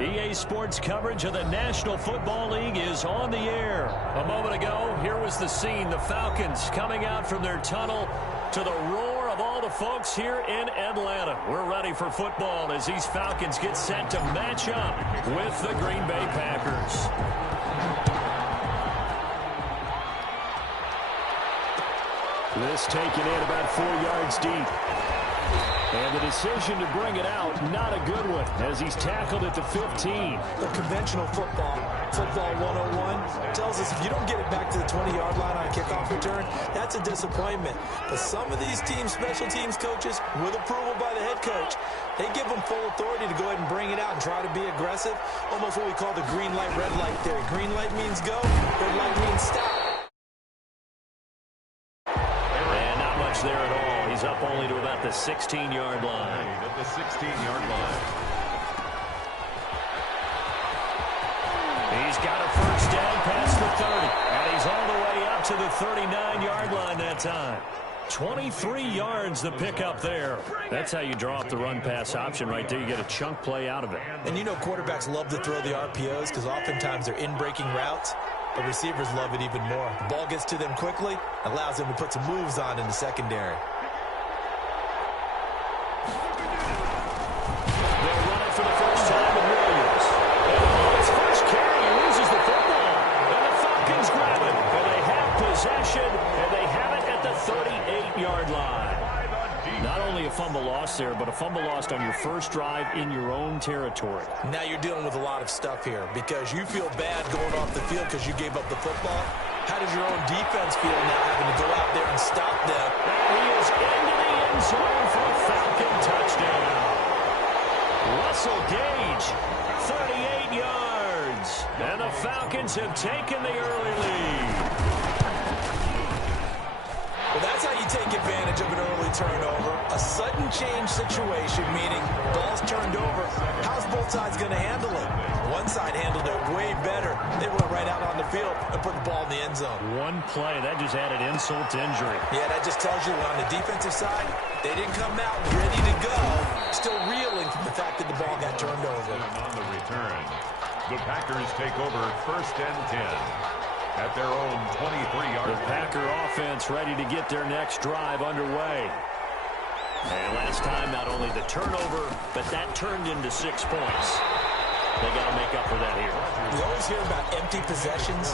EA Sports coverage of the National Football League is on the air. A moment ago, here was the scene. The Falcons coming out from their tunnel to the roar of all the folks here in Atlanta. We're ready for football as these Falcons get set to match up with the Green Bay Packers. This taken in about 4 yards deep. And the decision to bring it out, not a good one, as he's tackled at the 15. The conventional football 101, tells us if you don't get it back to the 20-yard line on a kickoff return, that's a disappointment. But some of these special teams coaches, with approval by the head coach, they give them full authority to go ahead and bring it out and try to be aggressive. Almost what we call the green light, red light theory. Green light means go, red light means stop. And not much there at all. He's up only to about the 16-yard line. At the 16-yard line. He's got a first down past the 30. And he's all the way up to the 39-yard line that time. 23 yards the pickup there. That's how you draw up the run-pass option right there. You get a chunk play out of it. And you know quarterbacks love to throw the RPOs because oftentimes they're in-breaking routes. But receivers love it even more. The ball gets to them quickly, allows them to put some moves on in the secondary. They'll run it for the first time with Williams. And on his first carry, he loses the football. And the Falcons grab it. And they have possession, and they have it at the 38-yard line. Not only a fumble loss there, but a fumble lost on your first drive in your own territory. Now you're dealing with a lot of stuff here because you feel bad going off the field because you gave up the football. How does your own defense feel now having to go out there and stop them? And he is into the end zone for a Falcon touchdown. Russell Gage, 38 yards. And the Falcons have taken the early lead. Well, that's how you take advantage of an early turnover. A sudden change situation, meaning ball's turned over. How's both sides going to handle it? One side handled it way better. They went right out on the field and put the ball in the end zone. One play, that just added insult to injury. Yeah, that just tells you on the defensive side, they didn't come out ready to go, still reeling from the fact that the ball got turned over. On the return, the Packers take over 1st and 10. At their own 23-yard line. The Packer offense ready to get their next drive underway. And last time, not only the turnover, but that turned into 6 points. They got to make up for that here. We always hear about empty possessions,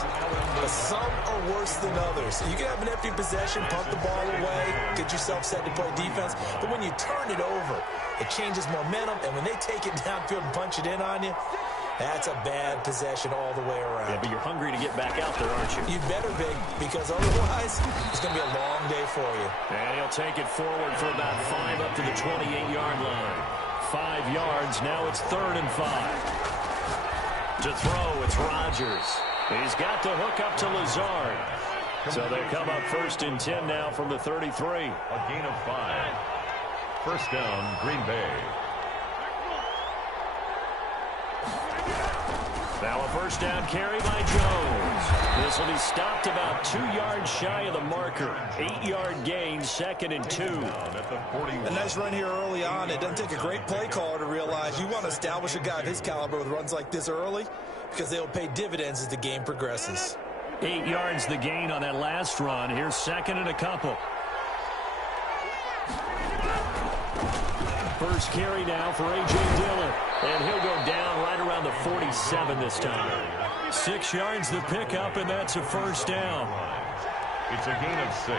but some are worse than others. You can have an empty possession, punt the ball away, get yourself set to play defense, but when you turn it over, it changes momentum, and when they take it downfield and punch it in on you, that's a bad possession all the way around. Yeah, but you're hungry to get back out there, aren't you? You better be, because otherwise, it's going to be a long day for you. And he'll take it forward for about 5 up to the 28-yard line. 5 yards, now it's 3rd and 5. To throw, it's Rodgers. He's got the hook up to Lazard. So they come up 1st and 10 now from the 33. A gain of 5. First down, Green Bay. Now a first down carry by Jones. This will be stopped about 2 yards shy of the marker. 8-yard gain, 2nd and 2. A nice run here early on. It doesn't take a great play caller to realize you want to establish a guy of his caliber with runs like this early because they'll pay dividends as the game progresses. 8 yards the gain on that last run. Here's 2nd and a couple. First carry now for A.J. Dillon. And he'll go down right around the 47 this time. 6 yards the pickup, and that's a first down. It's a gain of 6.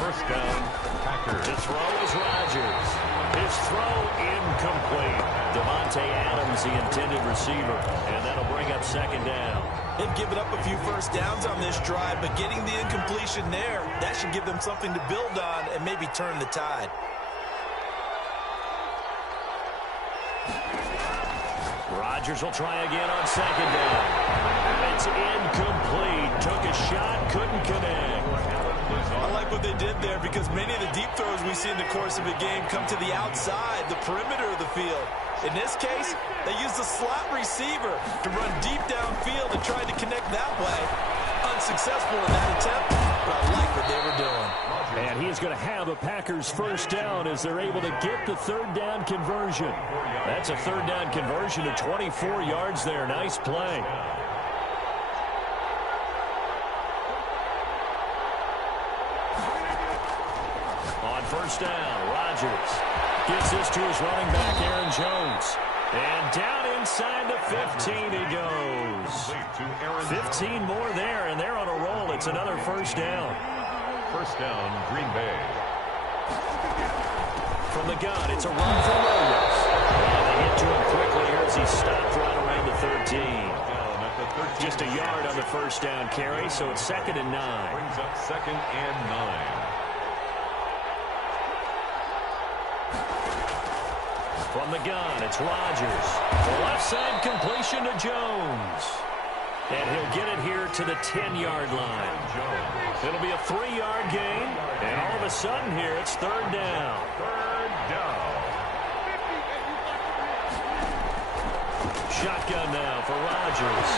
First down, Packers. To throw is Rodgers. His throw incomplete. Devontae Adams, the intended receiver. And that'll bring up 2nd down. They've given up a few first downs on this drive, but getting the incompletion there, that should give them something to build on and maybe turn the tide. Rodgers will try again on 2nd down. And it's incomplete. Took a shot, couldn't connect. I like what they did there because many of the deep throws we see in the course of a game come to the outside, the perimeter of the field. In this case, they used the slot receiver to run deep downfield and tried to connect that way. Unsuccessful in that attempt, but I like what they were doing. And he is going to have a Packers first down as they're able to get the third down conversion. That's a third down conversion of 24 yards there. Nice play. On first down, Rodgers gets this to his running back, Aaron Jones. And down inside the 15 he goes. 15 more there, and they're on a roll. It's another first down. First down, Green Bay. From the gun, it's a run for Williams. And they get to him quickly here as he stopped right around the 13. Just a yard on the first down carry, so it's 2nd and 9. Brings up 2nd and 9. From the gun, it's Rodgers. The left side completion to Jones. And he'll get it here to the 10-yard line. It'll be a 3-yard gain. And all of a sudden here, it's third down. Third down. Shotgun now for Rodgers.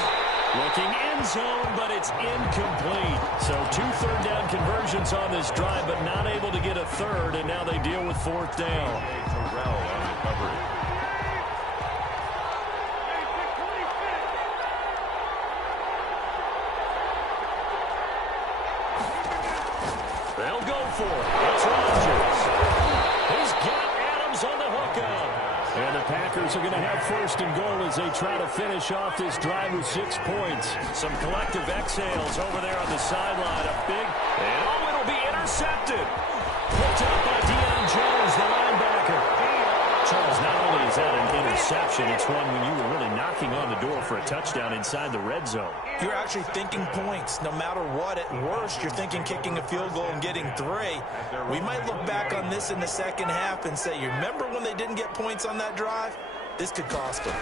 Looking end zone, but it's incomplete. So 2 third down conversions on this drive, but not able to get a third, and now they deal with fourth down. Terrell on the coverage. They'll go for it. It's Rodgers. He's got Adams on the hookup. And the Packers are going to have first and goal as they try to finish off this drive with 6 points. Some collective exhales over there on the sideline. A big, and oh, it'll be intercepted. Picked up by Deion Jones, the linebacker. Charles, not only is that an interception, it's one when you were really knocking on the door for a touchdown inside the red zone. You're actually thinking points. No matter what, at worst, you're thinking kicking a field goal and getting 3. We might look back on this in the second half and say, you remember when they didn't get points on that drive? This could cost them.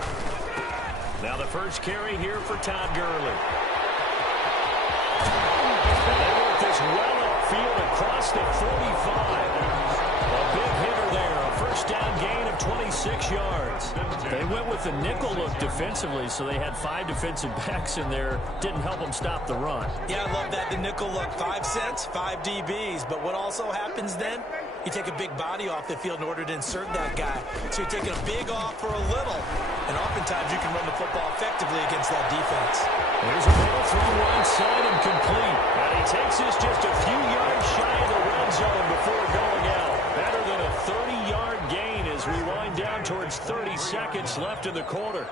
Now the first carry here for Todd Gurley. And they work this well upfield across the 45. A big hitter there, a first down gain of 26 yards. They went with the nickel look defensively, so they had 5 defensive backs in there. Didn't help them stop the run. Yeah, I love that. The nickel look, 5 cents, 5 DBs. But what also happens then? You take a big body off the field in order to insert that guy. So you're taking a big off for a little. And oftentimes you can run the football effectively against that defense. There's a little throw right side and complete. And he takes this just a few yards shy of the red zone before going out. Better than a 30-yard gain as we wind down towards 30 seconds left in the quarter.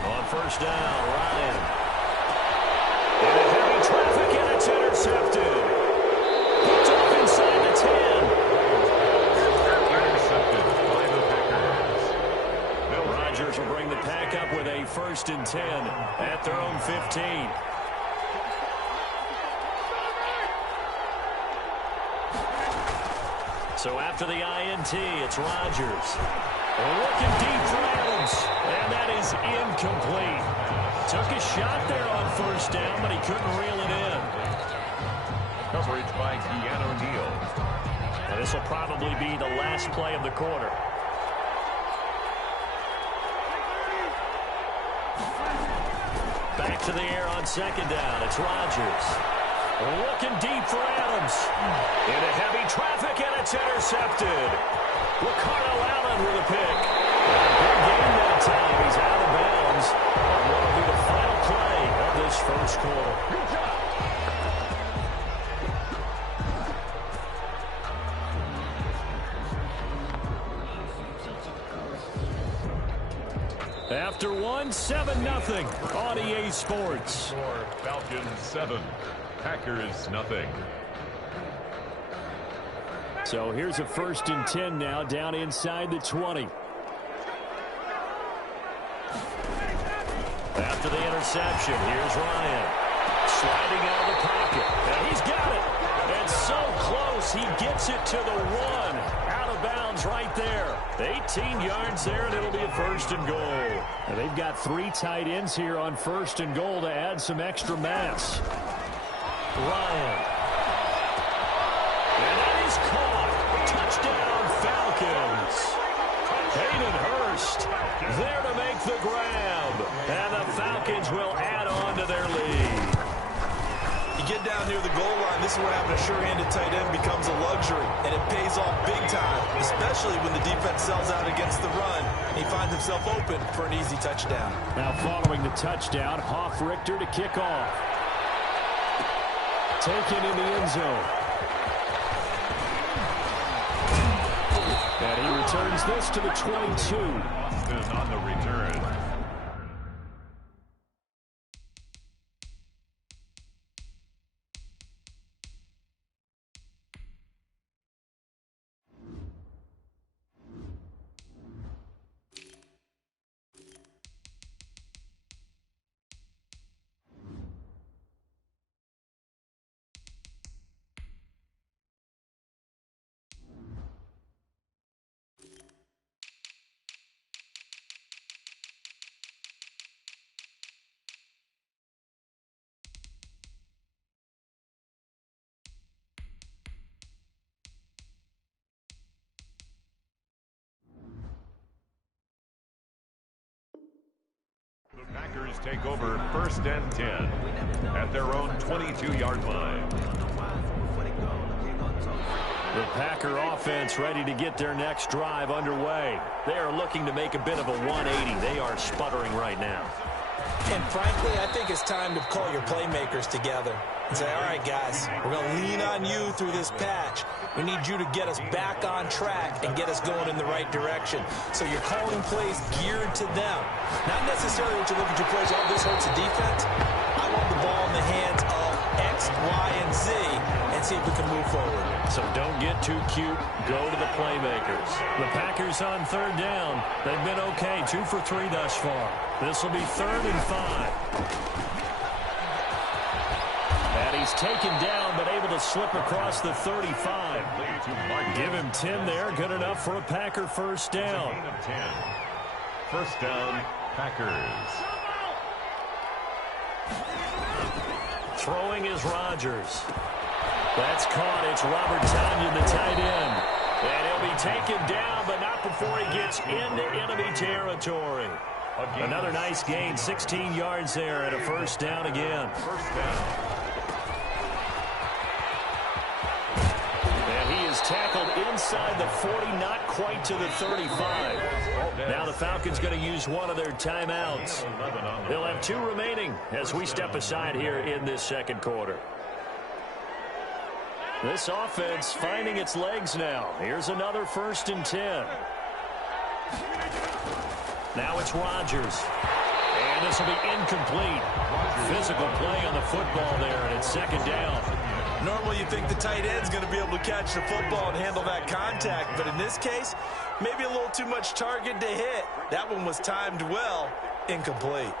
On first down, Ryan. And a heavy traffic, and it's intercepted. Picked off inside the 10. Intercepted by the Packers. Rodgers will bring the pack up with a 1st and 10 at their own 15. So after the INT, it's Rodgers. Looking deep for Adams, and that is incomplete. Took a shot there on first down, but he couldn't reel it in. Coverage by Keanu Neal. And this will probably be the last play of the quarter. Back to the air on second down. It's Rodgers. Looking deep for Adams. Into heavy traffic, and it's intercepted. Ricardo Allen with a pick. Big game that time. He's out of bounds. And what will be the final play of this first quarter? Good job. After 1, 7-0 on EA Sports. For Falcons 7, Packers nothing. So here's a 1st and 10 now, down inside the 20. After the interception, here's Ryan. Sliding out of the pocket. And he's got it. And so close, he gets it to the 1. Out of bounds right there. 18 yards there, and it'll be a 1st and goal. And they've got 3 tight ends here on 1st and goal to add some extra mass. Ryan. And that is caught. Touchdown, Falcons. Hayden Hurst there to make the grab. And the Falcons will add on to their lead. You You get down near the goal line, this is where having a sure-handed tight end becomes a luxury, and it pays off big time, especially when the defense sells out against the run. He finds himself open for an easy touchdown. Now following the touchdown, Hoff-Richter to kick off. Taken in the end zone. And he returns this to the 22. Boston on the return. The Packers take over 1st and 10 at their own 22-yard line. The Packer offense ready to get their next drive underway. They are looking to make a bit of a 180. They are sputtering right now. And frankly, I think it's time to call your playmakers together and say, all right, guys, we're going to lean on you through this patch. We need you to get us back on track and get us going in the right direction. So you're calling plays geared to them. Not necessarily what you look at your plays, oh, this hurts the defense. I want the ball in the hands of X, Y, and Z and see if we can move forward. So don't get too cute. Go to the playmakers. The Packers on 3rd down. They've been okay. 2 for 3 thus far. This will be 3rd and 5. And he's taken down, but able to slip across the 35. Give him 10 there. Good enough for a Packer 1st down. 1st down, Packers. Throwing is Rodgers. That's caught. It's Robert Tonyan, the tight end. And he'll be taken down, but not before he gets into enemy territory. Another nice gain, 16 yards there, and a 1st down again. 1st down. And he is tackled inside the 40, not quite to the 35. Now the Falcons going to use one of their timeouts. They'll have 2 remaining as we step aside here in this 2nd quarter. This offense finding its legs now. Here's another 1st and 10. Now it's Rodgers. And this will be incomplete. Physical play on the football there, and it's 2nd down. Normally you think the tight end's going to be able to catch the football and handle that contact, but in this case, maybe a little too much target to hit. That one was timed well, incomplete.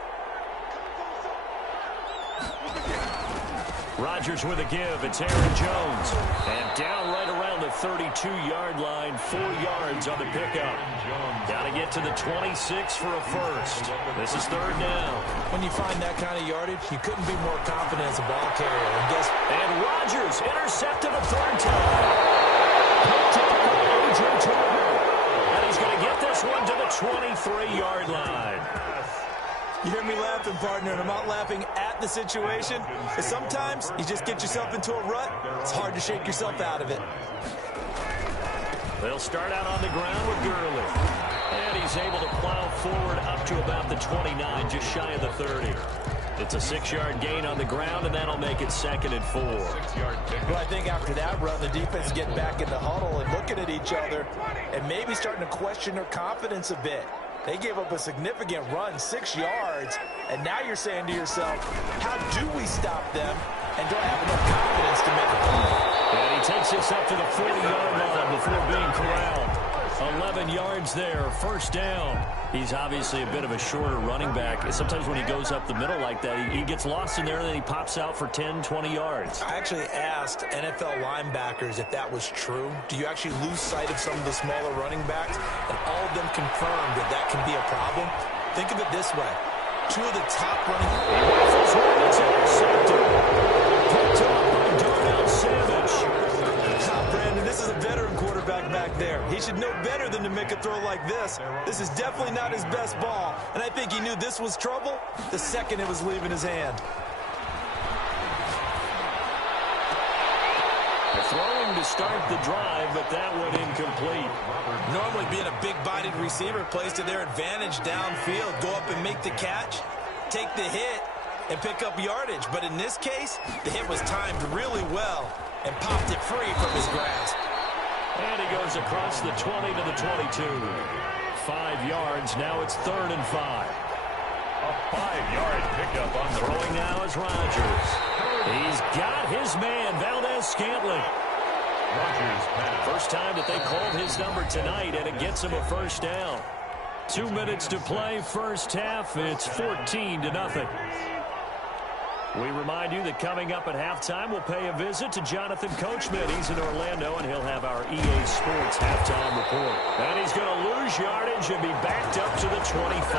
Rodgers with a give. It's Aaron Jones. And down right around the 32-yard line, 4 yards on the pickup. Got to get to the 26 for a 1st. This is 3rd down. When you find that kind of yardage, you couldn't be more confident as a ball carrier. And Rodgers intercepted a 3rd time. Picked up by A.J. Turner. And he's going to get this one to the 23-yard line. You hear me laughing, partner, and I'm not laughing at the situation. But sometimes you just get yourself into a rut. It's hard to shake yourself out of it. They'll start out on the ground with Gurley. And he's able to plow forward up to about the 29, just shy of the 30. It's a 6-yard gain on the ground, and that'll make it 2nd and 4. Well, I think after that run, the defense getting back in the huddle and looking at each other and maybe starting to question their confidence a bit. They gave up a significant run, 6 yards, and now you're saying to yourself, how do we stop them, and do I have enough confidence to make a play? And he takes this up to the 40-yard line before being corralled. 11 yards there, 1st down. He's obviously a bit of a shorter running back. Sometimes when he goes up the middle like that, he gets lost in there, and then he pops out for 10, 20 yards. I actually asked NFL linebackers if that was true. Do you actually lose sight of some of the smaller running backs? And all of them confirmed that that can be a problem. Think of it this way. 2 of the top running backs. It's intercepted. Picked up by Darnell Savage. Brandon, this is a veteran quarterback back there. He should know better than to make a throw like this. This is definitely not his best ball, and I think he knew this was trouble the second it was leaving his hand. to start the drive, but that one incomplete. Normally being a big-bodied receiver plays to their advantage downfield. Go up and make the catch, take the hit, and pick up yardage. But in this case, the hit was timed really well and popped it free from his grasp. And he goes across the 20 to the 22. 5 yards. Now it's 3rd and 5. A 5-yard pickup on the throwing now is Rodgers. He's got his man, Valdez-Scantling. Rodgers pass. First time that they called his number tonight, and it gets him a first down. 2 minutes to play, first half. It's 14-0. We remind you that coming up at halftime, we'll pay a visit to Jonathan Coachman. He's in Orlando, and he'll have our EA Sports halftime report. And he's going to lose yardage and be backed up to the 25.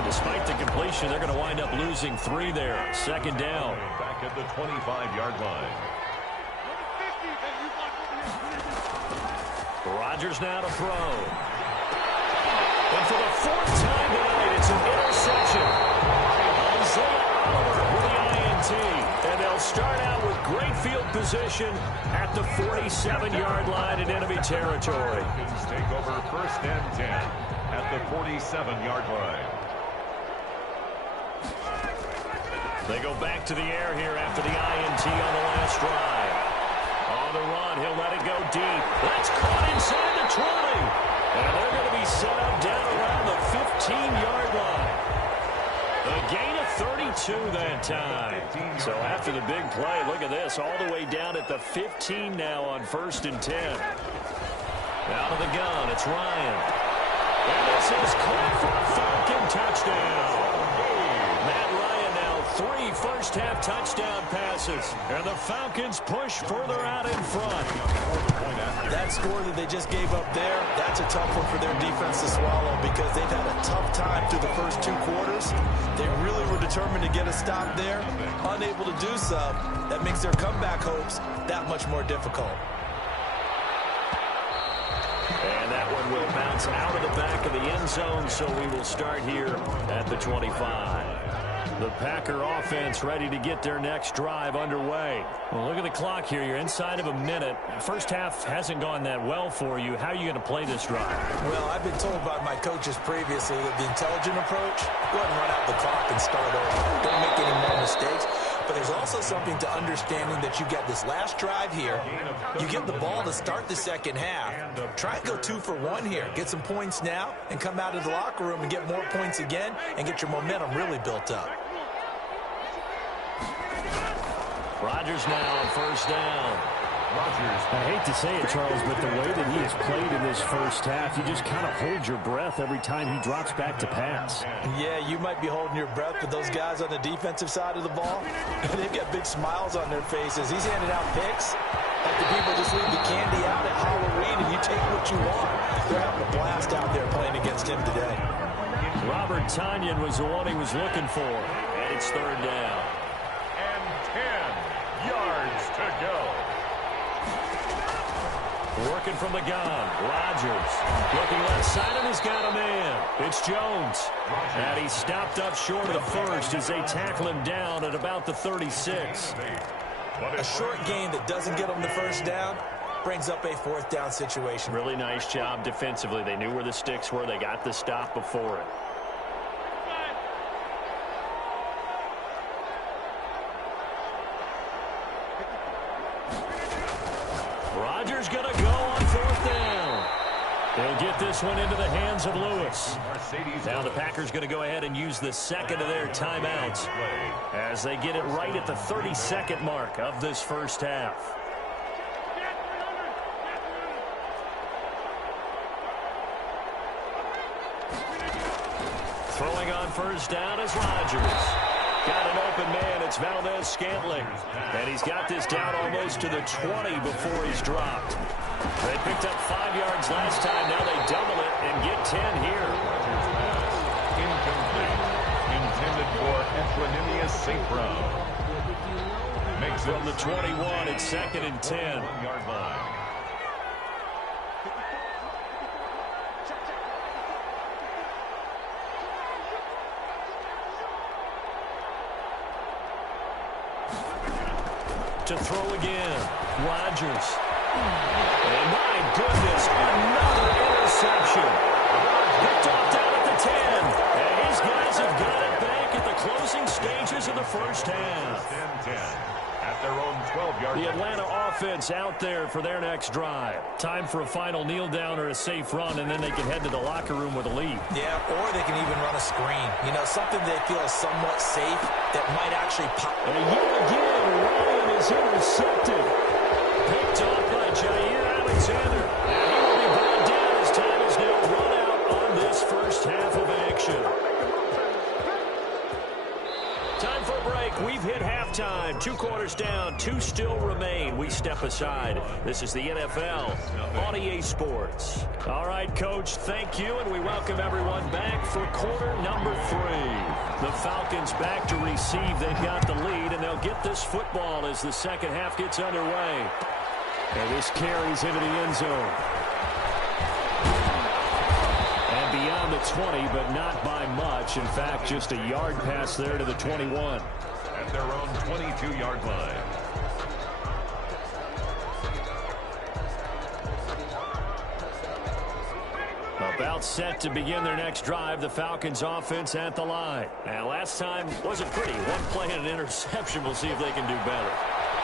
And despite the completion, they're going to wind up losing 3 there. 2nd down. Back at the 25-yard line. Rodgers now to throw. And for the 4th time tonight, it's an interception. Isaiah Oliver with the INT. And they'll start out with great field position at the 47-yard line in enemy territory. Falcons take over 1st and 10 at the 47-yard line. They go back to the air here after the INT on the last drive. On the run, he'll let it go deep. That's caught inside the 20. And they're going to be set up down around the 15-yard line. A gain of 32 that time. So after the big play, look at this, all the way down at the 15 now on 1st and 10. Out of the gun, it's Ryan. And this is caught for a Falcon touchdown. Matt Ryan now 3 first-half touchdown passes. And the Falcons push further out in front. That score that they just gave up there, that's a tough one for their defense to swallow because they've had a tough time through the first 2 quarters. They really were determined to get a stop there. Unable to do so, that makes their comeback hopes that much more difficult. And that one will bounce out of the back of the end zone, so we will start here at the 25. The Packer offense ready to get their next drive underway. Well, look at the clock here. You're inside of a minute. First half hasn't gone that well for you. How are you going to play this drive? Well, I've been told by my coaches previously that the intelligent approach, go ahead and run out the clock and start over. Don't make any more mistakes. But there's also something to understanding that you get this last drive here. You get the ball to start the second half. Try and go 2 for 1 here. Get some points now and come out of the locker room and get more points again and get your momentum really built up. Rodgers now on 1st down. Rodgers. I hate to say it, Charles, but the way that he has played in this first half, you just kind of hold your breath every time he drops back to pass. Yeah, you might be holding your breath, but those guys on the defensive side of the ball, they've got big smiles on their faces. He's handing out picks like the people just leave the candy out at Halloween and you take what you want. They're having a blast out there playing against him today. Robert Tonyan was the one he was looking for. And it's 3rd down. And 10 yards to go. Working from the gun, Rodgers. Looking left side, and he's got a man. It's Jones. And he stopped up short of the first as they tackle him down at about the 36. A short gain that doesn't get them the first down brings up a 4th down situation. Really nice job defensively. They knew where the sticks were. They got the stop before it. Rodgers going to go on 4th down. They'll get this one into the hands of Lewis. Now the Packers going to go ahead and use the 2nd of their timeouts as they get it right at the 32nd mark of this first half. Throwing on 1st down is Rodgers. Got an open man. It's Valdez-Scantling. And he's got this down almost to the 20 before he's dropped. They picked up 5 yards last time. Now they double it and get 10 here. Incomplete. Intended for Equanimous St. Brown. Makes it from the 21. It's 2nd and 10. 1-yard line. To throw again. Rodgers And my goodness, another interception. Picked off down at the 10. And his guys have got it back at the closing stages of the first half. 10-10. At their own 12-yard line. The Atlanta offense out there for their next drive. Time for a final kneel down or a safe run, and then they can head to the locker room with a lead. Yeah, or they can even run a screen. You know, something they feel is somewhat safe that might actually pop. And yet again, Ryan is intercepted. Picked off by Jair Alexander. And he will be brought down as time is now run out on this first half of action. Time for a break. We've hit halftime. 2 quarters down. 2 still remain. We step aside. This is the NFL on EA Sports. All right, Coach, thank you, and we welcome everyone back for quarter number 3. The Falcons back to receive. They've got the lead, and they'll get this football as the second half gets underway. And this carries into the end zone. Beyond the 20, but not by much. In fact, just a yard pass there to the 21. At their own 22-yard line. About set to begin their next drive, the Falcons offense at the line. Now, last time wasn't pretty. One play and an interception. We'll see if they can do better.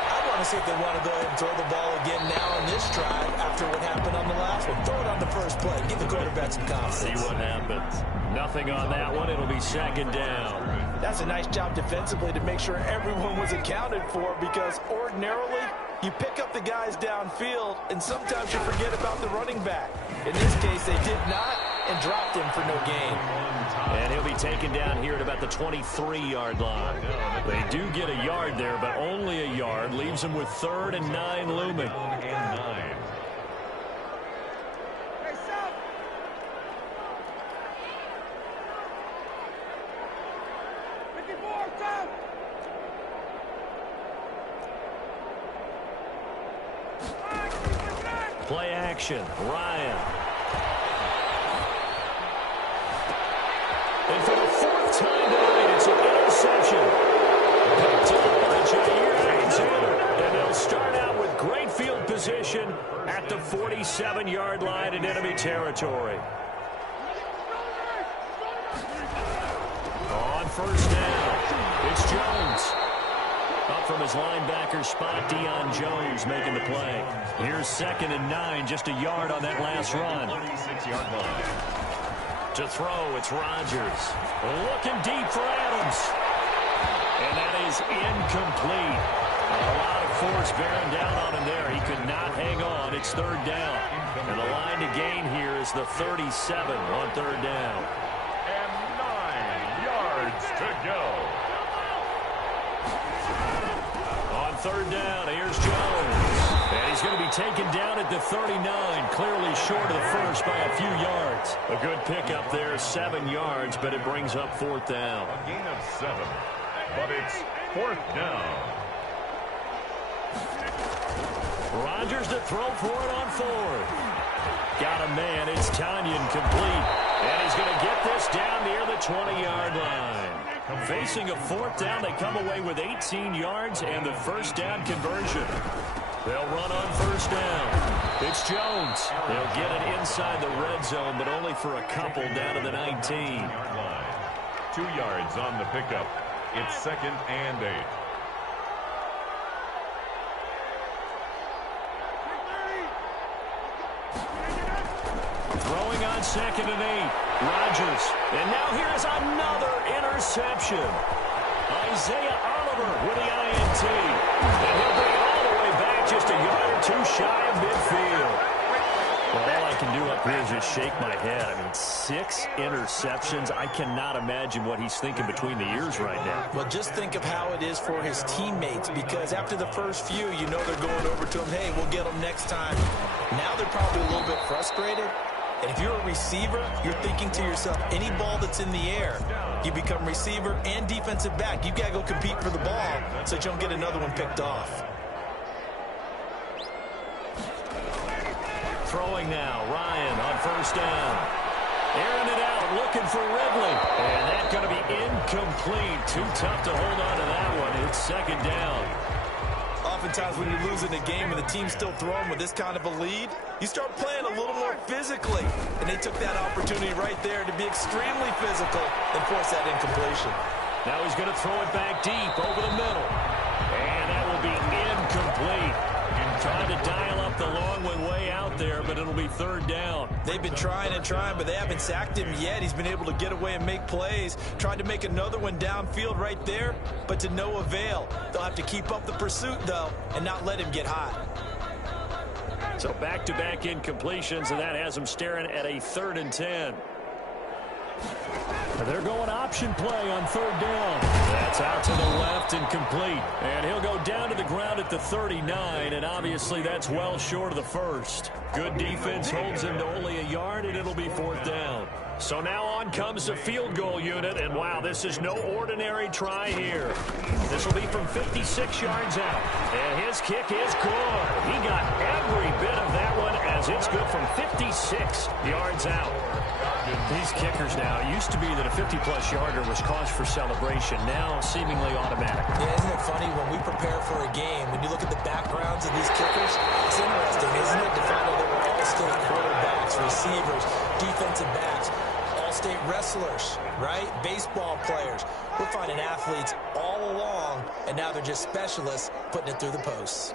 I want to see if they want to go ahead and throw the ball again now in this drive after what happened on the last one. Throw it on the first play. Give the quarterback some confidence. See what happens. Nothing on that one. It'll be second down. That's a nice job defensively to make sure everyone was accounted for, because ordinarily you pick up the guys downfield and sometimes you forget about the running back. In this case, they did not and dropped him for no gain. And he'll be taken down here at about the 23-yard line. They do get a yard there, but only a yard. Leaves them with 3rd and 9 looming. Play action. Ryan. And for the 4th time tonight, it's an interception. Picked up by Jair Alexander. And they'll start out with great field position at the 47-yard line in enemy territory. On first down, it's Jones. Up from his linebacker spot, Deion Jones making the play. Here's 2nd and 9, just a yard on that last run. 26-yard line. To throw, it's Rodgers. Looking deep for Adams. And that is incomplete. A lot of force bearing down on him there. He could not hang on. It's 3rd down. And the line to gain here is the 37 on 3rd down. And 9 yards to go. On 3rd down, here's Jones. And he's going to be taken down at the 39, clearly short of the first by a few yards. A good pickup there, 7 yards, but it brings up 4th down. A gain of 7, but it's 4th down. Rodgers to throw for it on 4th. Got a man, it's Tanyan complete. And he's going to get this down near the 20-yard line. Facing a 4th down, they come away with 18 yards and the first down conversion. They'll run on 1st down. It's Jones. They'll get it inside the red zone, but only for a couple down to the 19. 2 yards on the pickup. It's 2nd and 8. Throwing on 2nd and 8. Rodgers. And now here's another interception. Isaiah Oliver with the INT. And he'll bring it all the way back, just a yard or 2 shy of midfield. Well, all I can do up here is just shake my head. I mean, 6 interceptions. I cannot imagine what he's thinking between the ears right now. Well, just think of how it is for his teammates, because after the first few, you know they're going over to him, hey, we'll get them next time. Now they're probably a little bit frustrated. And if you're a receiver, you're thinking to yourself, any ball that's in the air, you become receiver and defensive back. You've got to go compete for the ball so that you don't get another one picked off. Throwing now, Ryan on 1st down. Airing it out, looking for Ridley. And that's going to be incomplete. Too tough to hold on to that one. It's 2nd down. oftentimes when you're losing a game and the team's still throwing with this kind of a lead, you start playing a little more physically. And they took that opportunity right there to be extremely physical and force that incompletion. Now he's going to throw it back deep over the middle. And that will be incomplete. Trying to dial up the long one way out there, but it'll be third down. They've been trying and trying, but they haven't sacked him yet. He's been able to get away and make plays. Tried to make another one downfield right there, but to no avail. They'll have to keep up the pursuit, though, and not let him get hot. So back-to-back incompletions, and that has him staring at a 3rd and 10. They're going option play on 3rd down. That's out to the left and complete. And he'll go down to the ground at the 39, and obviously that's well short of the first. Good defense holds him to only a yard, and it'll be 4th down. So now on comes the field goal unit, and wow, this is no ordinary try here. This will be from 56 yards out, and his kick is good. He got every bit of that one as it's good from 56 yards out. These kickers now, it used to be that a 50-plus yarder was cause for celebration. Now seemingly automatic. Yeah, isn't it funny when we prepare for a game, when you look at the backgrounds of these kickers, it's interesting, isn't it, to find out they were all-state quarterbacks, receivers, defensive backs, all-state wrestlers, right? Baseball players. We're finding athletes all along, and now they're just specialists putting it through the posts.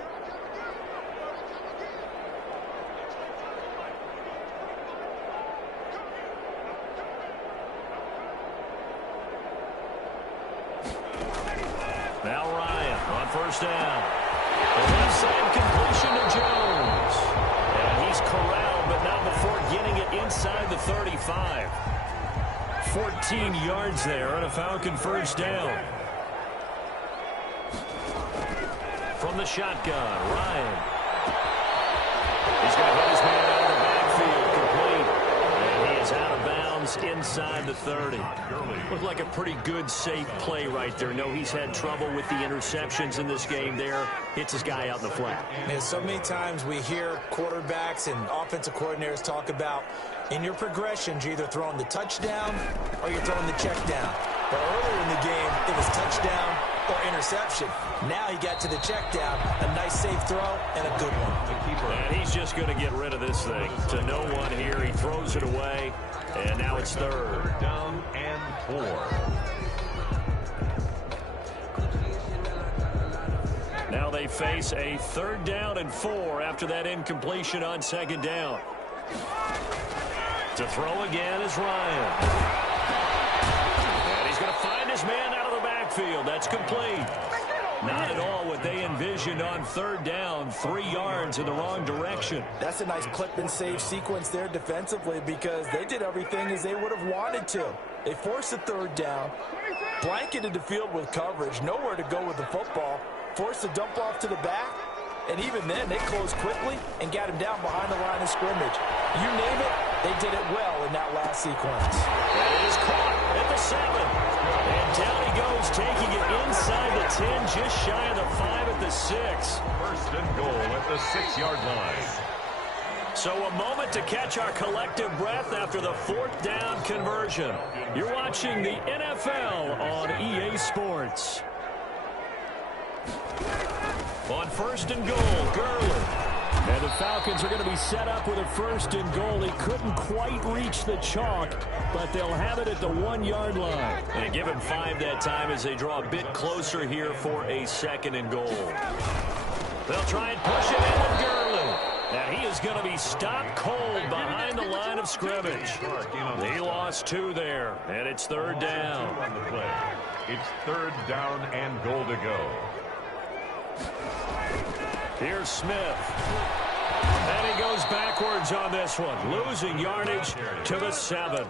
Now Ryan on 1st down. The left side completion to Jones. And he's corralled, but not before getting it inside the 35. 14 yards there on a Falcon 1st down. From the shotgun, Ryan. He's going to hit his man out of the backfield, complete. And he is out of bounds inside the 30. Looked like a pretty good, safe play right there. No, he's had trouble with the interceptions in this game there. Hits his guy out in the flat. Man, so many times we hear quarterbacks and offensive coordinators talk about in your progressions, you're either throwing the touchdown or you're throwing the check down. But earlier in the game, it was touchdown or interception. Now he got to the check down, a nice safe throw, and a good one. And he's just going to get rid of this thing. To no one here, he throws it away, and now it's 3rd down and 4. Now they face a 3rd down and 4 after that incompletion on 2nd down. To throw again is Ryan. And he's going to find his man out of the backfield. That's complete. Not at all what they envisioned on 3rd down. 3 yards in the wrong direction. That's a nice clip and save sequence there defensively because they did everything as they would have wanted to. They forced the 3rd down, blanketed the field with coverage, nowhere to go with the football, forced the dump off to the back, and even then they closed quickly and got him down behind the line of scrimmage. You name it, they did it well in that last sequence. And it is caught at the 7. And down he goes, taking it inside the 10, just shy of the 5 at the 6. 1st and goal at the 6-yard line. So a moment to catch our collective breath after the 4th down conversion. You're watching the NFL on EA Sports. On 1st and goal, Gurley. And the Falcons are going to be set up with a 1st and goal. He couldn't quite reach the chalk, but they'll have it at the 1-yard line. And give him 5 that time as they draw a bit closer here for a 2nd and goal. They'll try and push it in with Gurley. And he is going to be stopped cold behind the line of scrimmage. He lost 2 there, and it's 3rd down. On the play. It's 3rd down and goal to go. Here's Smith. And he goes backwards on this one, losing yardage to the 7.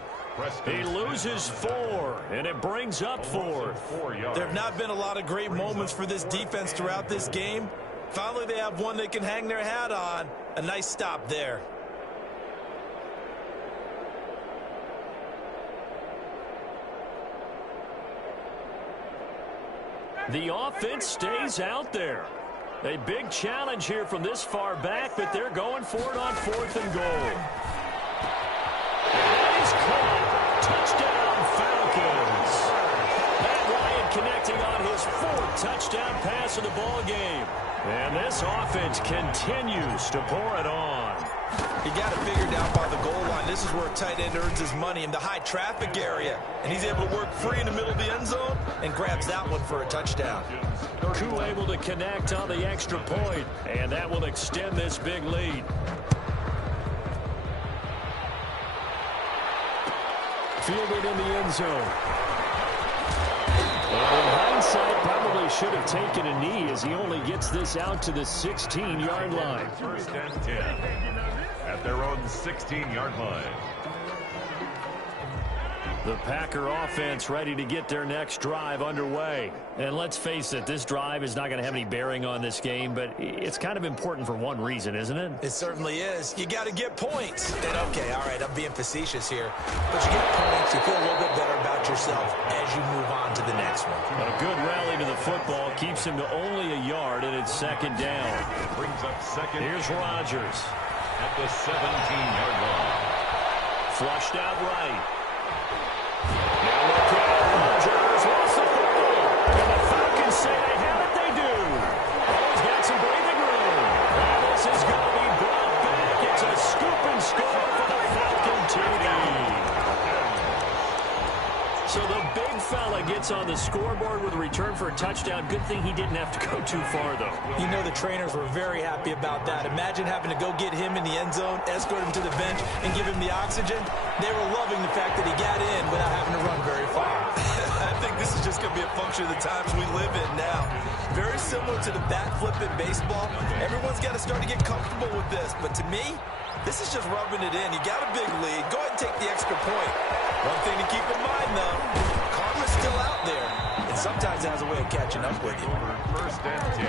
He loses 4, and it brings up 4th. There have not been a lot of great moments for this defense throughout this game. Finally, they have one they can hang their hat on. A nice stop there. The offense stays out there. A big challenge here from this far back, but they're going for it on 4th and goal. And that is caught. Touchdown, Falcons. Matt Ryan connecting on his 4th touchdown pass of the ball game. And this offense continues to pour it on. He got it figured out by the goal line. This is where a tight end earns his money, in the high traffic area. And he's able to work free in the middle of the end zone and grabs that one for a touchdown. Koo able to connect on the extra point, and that will extend this big lead. Fielded in the end zone. And in hindsight, probably should have taken a knee as he only gets this out to the 16-yard line. First and 10 at their own 16-yard line. The Packer offense ready to get their next drive underway. And let's face it, this drive is not going to have any bearing on this game, but it's kind of important for one reason, isn't it? It certainly is. You got to get points. And okay, all right, I'm being facetious here. But you get points, you feel a little bit better about yourself as you move on to the next one. But a good rally to the football keeps him to only a yard, and it's second down. Brings up second. Here's Rodgers. At the 17-yard line. Flushed out right. Now look at Rodgers. Lost the football. And the Falcons say they have it. They do. Oh, he's got some breathing room. And this is going to be brought back. It's a scoop and score for the Falcon TD. So the big fella gets on the scoreboard with a return for a touchdown. Good thing he didn't have to go too far, though. You know the trainers were very happy about that. Imagine having to go get him in the end zone, escort him to the bench, and give him the oxygen. They were loving the fact that he got in without having to run very far. I think this is just going to be a function of the times we live in now. Very similar to the bat flip in baseball. Everyone's got to start to get comfortable with this. But to me, this is just rubbing it in. You got a big lead. Go ahead and take the extra point. One thing to keep in mind, though, karma's still out there. And sometimes it has a way of catching up with you. First and 10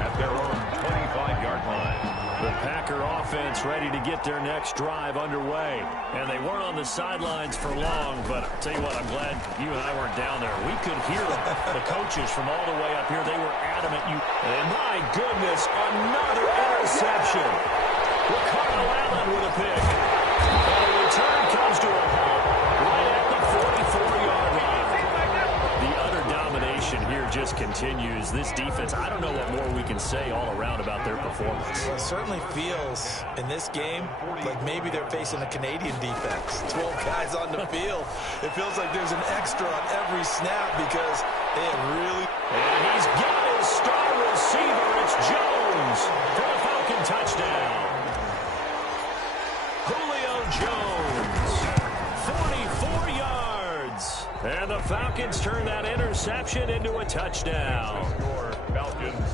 at their own 25-yard line. The Packer offense ready to get their next drive underway. And they weren't on the sidelines for long, but I'll tell you what, I'm glad you and I weren't down there. We could hear them. The coaches from all the way up here, they were adamant. And my goodness, another interception. Ricardo Allen with a pick. And the return comes to a halt right at the 44-yard line. The utter domination here just continues. This defense, I don't know what more we can say all around about their performance. Well, it certainly feels in this game like maybe they're facing a Canadian defense. 12 guys on the field. It feels like there's an extra on every snap because they have really... And he's got his star receiver. It's Jones for a Falcon touchdown. Julio Jones, 44 yards. And the Falcons turn that interception into a touchdown.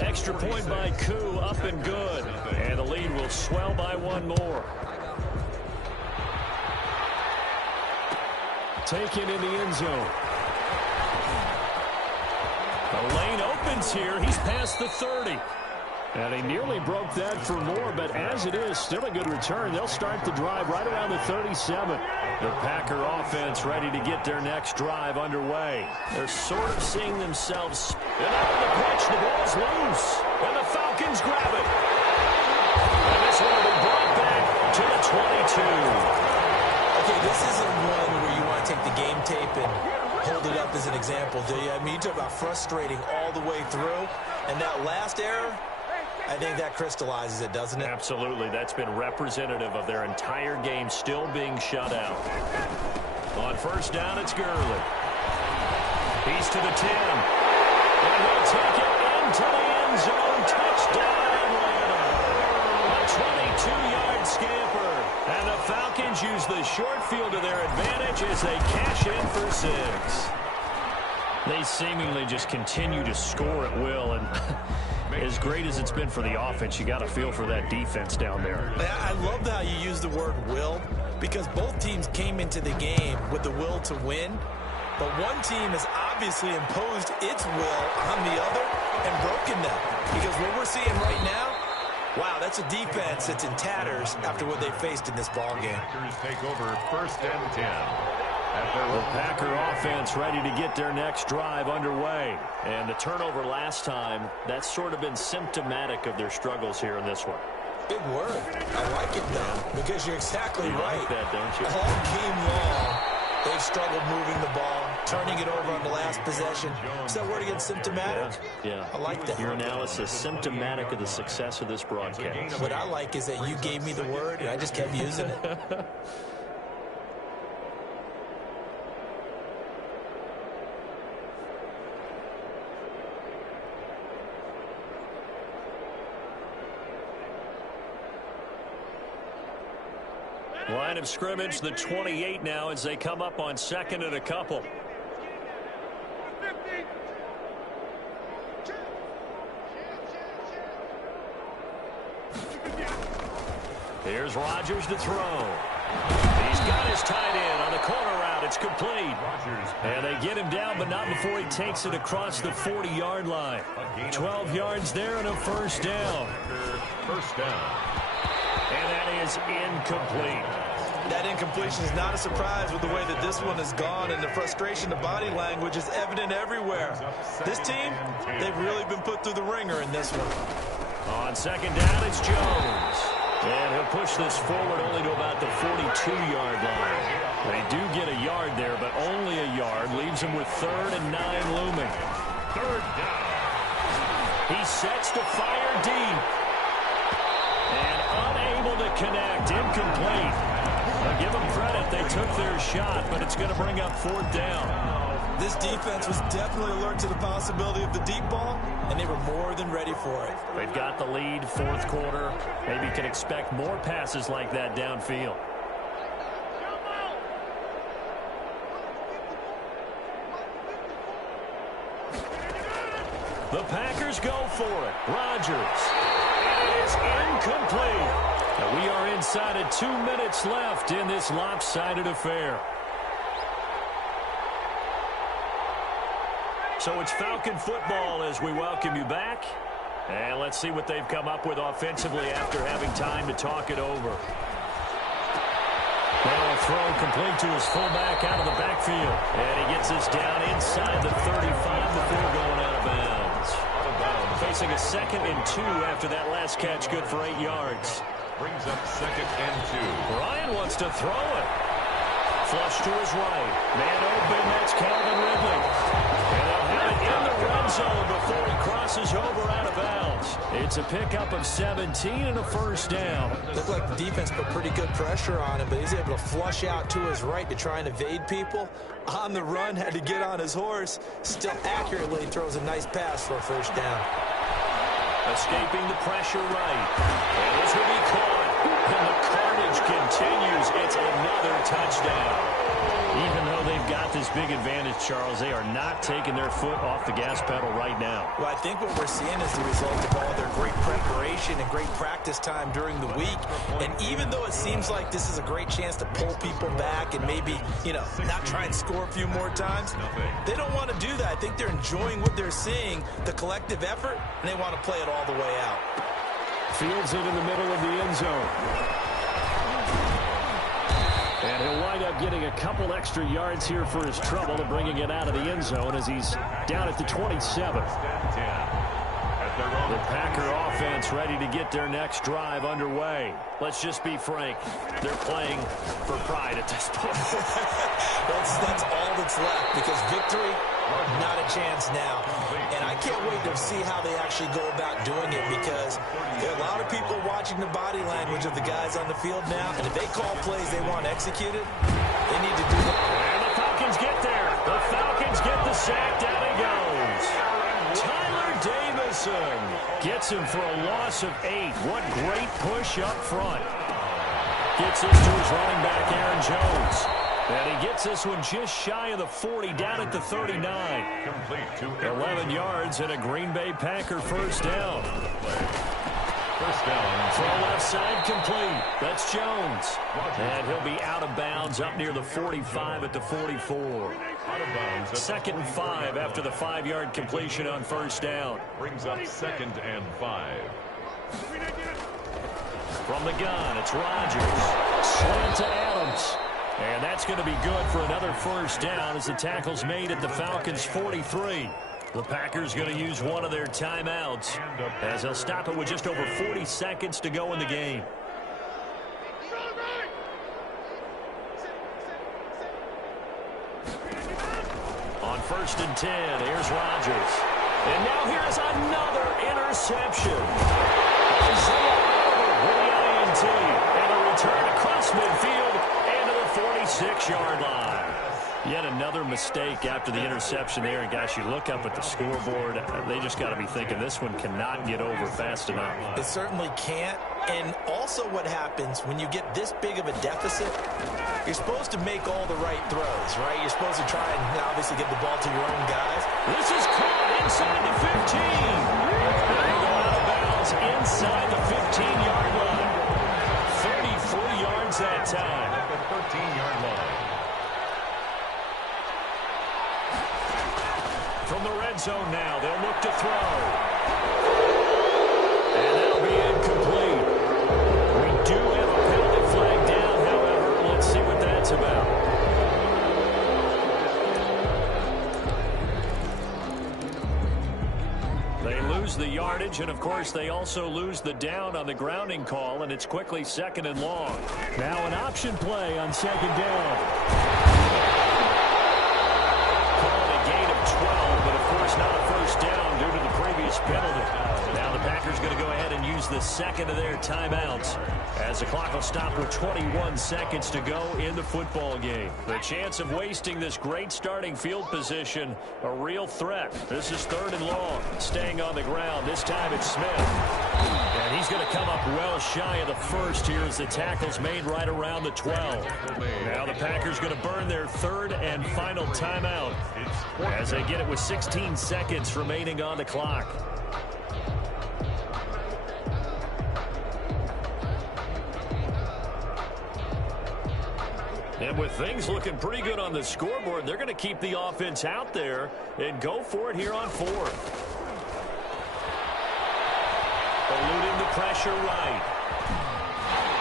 Extra point by Koo, up and good. And the lead will swell by one more. Taken in the end zone. The lane opens here. He's past the 30. And he nearly broke that for more, but as it is, still a good return. They'll start the drive right around the 37. The Packer offense ready to get their next drive underway. They're sort of seeing themselves. And out of the pitch, the ball's loose. And the Falcons grab it. And this one will be brought back to the 22. Okay, this isn't one where you want to take the game tape and hold it up as an example, do you? I mean, you talk about frustrating all the way through. And that last error, I think that crystallizes it, doesn't it? Absolutely. That's been representative of their entire game still being shut out. On first down, it's Gurley. He's to the 10. And he'll take it into the end zone. Touchdown, Atlanta. A 22-yard scamper. And the Falcons use the short field to their advantage as they cash in for 6. They seemingly just continue to score at will, and as great as it's been for the offense, you got to feel for that defense down there. I love how you use the word will, because both teams came into the game with the will to win, but one team has obviously imposed its will on the other and broken them. Because what we're seeing right now, wow, that's a defense that's in tatters after what they faced in this ballgame. Packers take over first and 10. The Packer offense ready to get their next drive underway. And the turnover last time, that's sort of been symptomatic of their struggles here in this one. Big word. I like it, though, because you're exactly right. You like that, don't you? All game long, They've struggled moving the ball, turning it over on the last possession. Is that word again, symptomatic? Yeah. I like that. Your analysis, symptomatic of the success of this broadcast. What I like is that you gave me the word, and I just kept using it. Line of scrimmage, the 28 now as they come up on second and a couple. Here's Rodgers to throw. He's got his tight end on the corner route. It's complete. And they get him down, but not before he takes it across the 40-yard line. 12 yards there and a first down. First down. And that is incomplete. That incompletion is not a surprise with the way that this one has gone, and the frustration, the body language is evident everywhere. This team, they've really been put through the ringer in this one. On second down, it's Jones. And he'll push this forward only to about the 42-yard line. They do get a yard there, but only a yard. Leaves him with 3rd and 9 looming. Third down. He sets to fire deep. And unable to connect. Incomplete. I'll give them credit. They took their shot, but it's going to bring up 4th down. This defense was definitely alert to the possibility of the deep ball, and they were more than ready for it. They've got the lead, 4th quarter. Maybe can expect more passes like that downfield. The Packers go for it. Rodgers. It is incomplete. And we are inside of 2 minutes left in this lopsided affair. So it's Falcon football as we welcome you back. And let's see what they've come up with offensively after having time to talk it over. Now a throw complete to his fullback out of the backfield. And he gets this down inside the 35 before going out of bounds. Facing a 2nd and 2 after that last catch, good for 8 yards. Brings up 2nd and 2. Ryan wants to throw it. Flush to his right. Man open, that's Calvin Ridley. And they'll have it in the red zone before he crosses over out of bounds. It's a pickup of 17 and a first down. Looked like the defense put pretty good pressure on him, but he's able to flush out to his right to try and evade people. On the run, had to get on his horse. Still accurately throws a nice pass for a first down. Escaping the pressure right. And this will be caught. And the carnage continues. It's another touchdown. Even though they've got this big advantage, Charles, they are not taking their foot off the gas pedal right now. Well, I think what we're seeing is the result of all their great preparation and great practice time during the week. And even though it seems like this is a great chance to pull people back and maybe, not try and score a few more times, they don't want to do that. I think they're enjoying what they're seeing, the collective effort, and they want to play it all the way out. Fields it in the middle of the end zone. And he'll wind up getting a couple extra yards here for his trouble to bringing it out of the end zone as he's down at the 27. The Packer offense ready to get their next drive underway. Let's just be frank. They're playing for pride at this point. That's all that's left, because victory, not a chance now. And I can't wait to see how they actually go about doing it, because there are a lot of people watching the body language of the guys on the field now, and if they call plays they want executed, they need to do that. And the Falcons get there. The Falcons get the sack. Down he goes. Tyler Davison gets him for a loss of 8. What great push up front. Gets this to his running back, Aaron Jones. And he gets this one just shy of the 40, down at the 39. Complete to 11 yards and a Green Bay Packer first down. First down. Throw left side complete. That's Jones. And he'll be out of bounds up near the 45 at the 44. Out of bounds. 2nd and 5 after the 5-yard completion on first down. Brings up 2nd and 5. From the gun, it's Rodgers. Slant to Adams. And that's going to be good for another first down as the tackle's made at the Falcons' 43. The Packers going to use one of their timeouts as they'll stop it with just over 40 seconds to go in the game. first and 10. Here's Rodgers. And now here's another interception. Isaiah with the INT. And a return across midfield and to the 46-yard line. Yet another mistake after the interception there. And, guys, you look up at the scoreboard. They just got to be thinking this one cannot get over fast enough. It certainly can't. And also what happens when you get this big of a deficit, you're supposed to make all the right throws, right? You're supposed to try and obviously get the ball to your own guys. This is caught inside the 15. They go out of bounds inside the 15-yard line. 33 yards that time. At the 13-yard line. From the red zone now, they'll look to throw. And that'll be incomplete. We do have a penalty flag down, however. Let's see what that's about. They lose the yardage, and, of course, they also lose the down on the grounding call, and it's quickly second and long. Now an option play on second down. But, of course, not a first down due to the previous penalty. Now the Packers going to go ahead and use the second of their timeouts as the clock will stop with 21 seconds to go in the football game. The chance of wasting this great starting field position, a real threat. This is third and long. Staying on the ground. This time it's Smith. And he's going to come up well shy of the first here as the tackle's made right around the 12. Now the Packers going to burn their third and final timeout as they get it with 16 seconds remaining on the clock. And with things looking pretty good on the scoreboard, they're going to keep the offense out there and go for it here on fourth. Eluding the pressure right.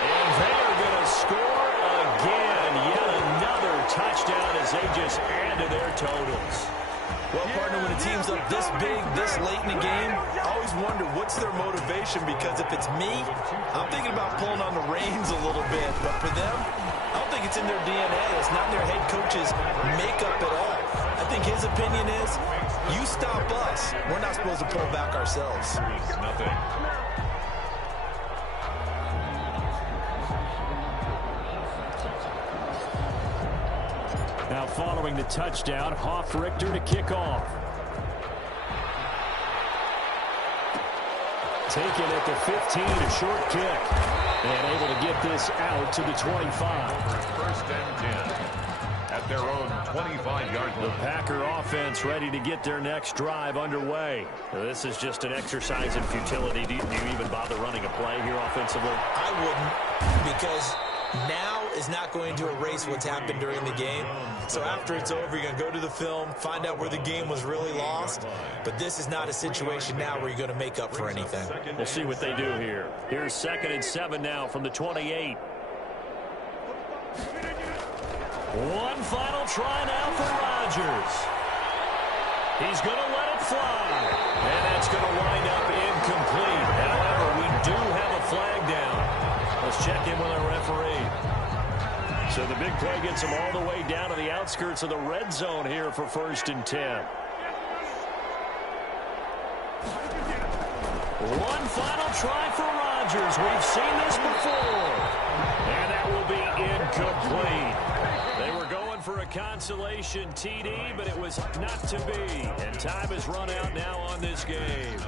And they are going to score again. Yet another touchdown as they just add to their totals. Well, partner, when a team's up this big, this late in the game, I always wonder what's their motivation, because if it's me, I'm thinking about pulling on the reins a little bit. But for them, I don't think it's in their DNA. It's not in their head coach's makeup at all. I think his opinion is, you stop us, we're not supposed to pull back ourselves. Nothing. Now following the touchdown, Richter to kick off. Taken at the 15, a short kick. And able to get this out to the 25. First and 10 at their own 25-yard line. The Packer offense ready to get their next drive underway. This is just an exercise in futility. Do you even bother running a play here offensively? I wouldn't, because now is not going to erase what's happened during the game. So after it's over, you're going to go to the film, find out where the game was really lost. But this is not a situation now where you're going to make up for anything. We'll see what they do here. Here's 2nd and 7 now from the 28. One final try now for Rodgers. He's going to let it fly. And that's going to wind up incomplete. However, we do have a flag down. Let's check in with our referee. So the big play gets him all the way down to the outskirts of the red zone here for 1st and 10. One final try for Rodgers. We've seen this before. And that will be incomplete. They were going for a consolation TD, but it was not to be. And time has run out now on this game.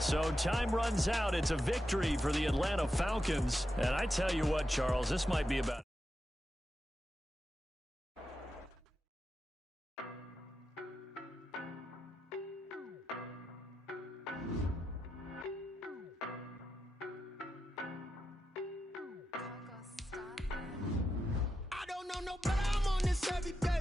So time runs out. It's a victory for the Atlanta Falcons. And I tell you what, Charles, this might be about... I don't know no better, I'm on this every day.